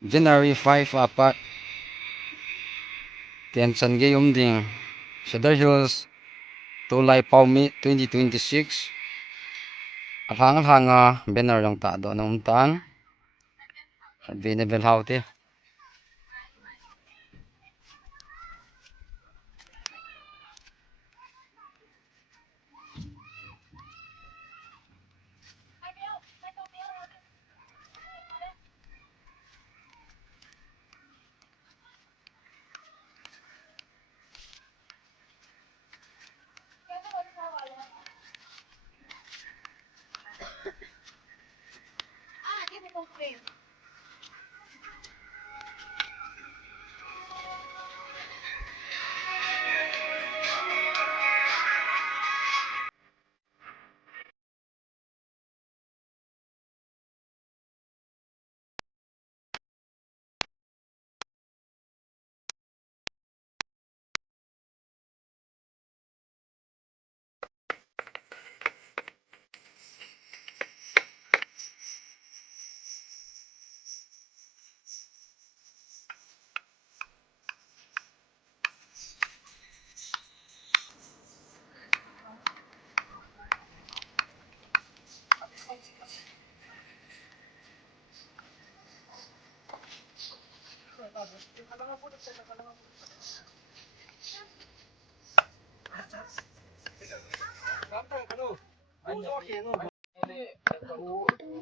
January 5 apat. Tiansan Gayum ding Cedar Hills Tulay Paumi 2026. Hanga banner yang tak do nang tan. Available how te.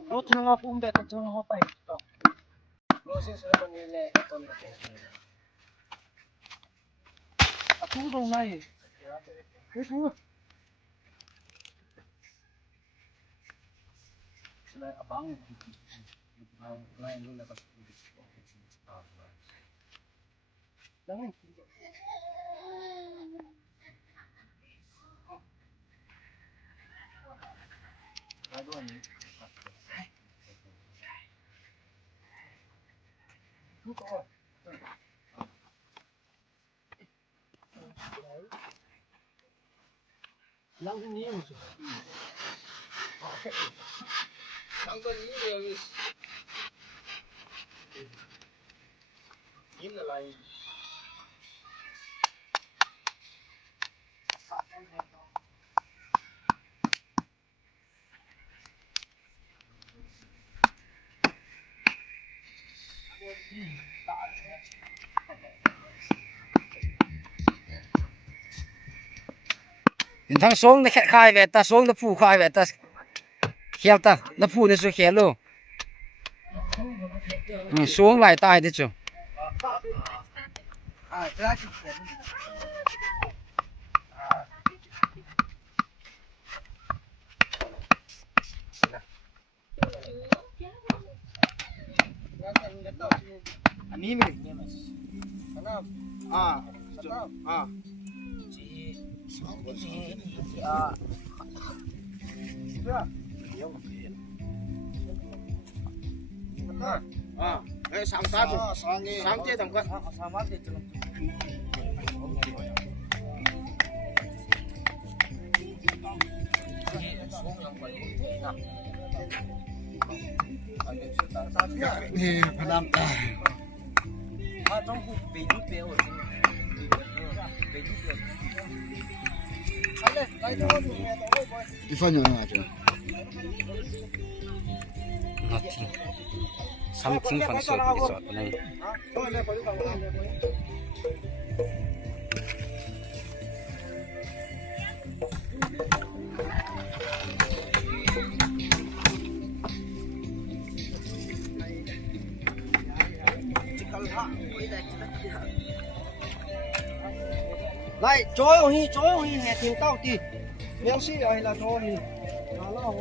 Nó thằng ngọc cũng đẹp cho nó phải nó sẽ bằng nghề lẹ còn thú trong này cái thú này băng này luôn là băng đấy lăng cái nhiều rồi lăng cái nhiều rồi im là lại Thằng xuống nó khai về ta xuống nó phụ khai về ta khéo ta nó phụ nó xuống khéo luôn. Xuống lại tai đấy chứ. ini miliknya mas kenapa sang satu sang dia tangkat sama dia celok Nih, padam tah. trong khu bị nước béo rồi bị nước béo Ifanya aja. Nothing. Something fun so resort này. lại chối ông hi nghe tiếng tao thì miếng xí ấy là chối hi nó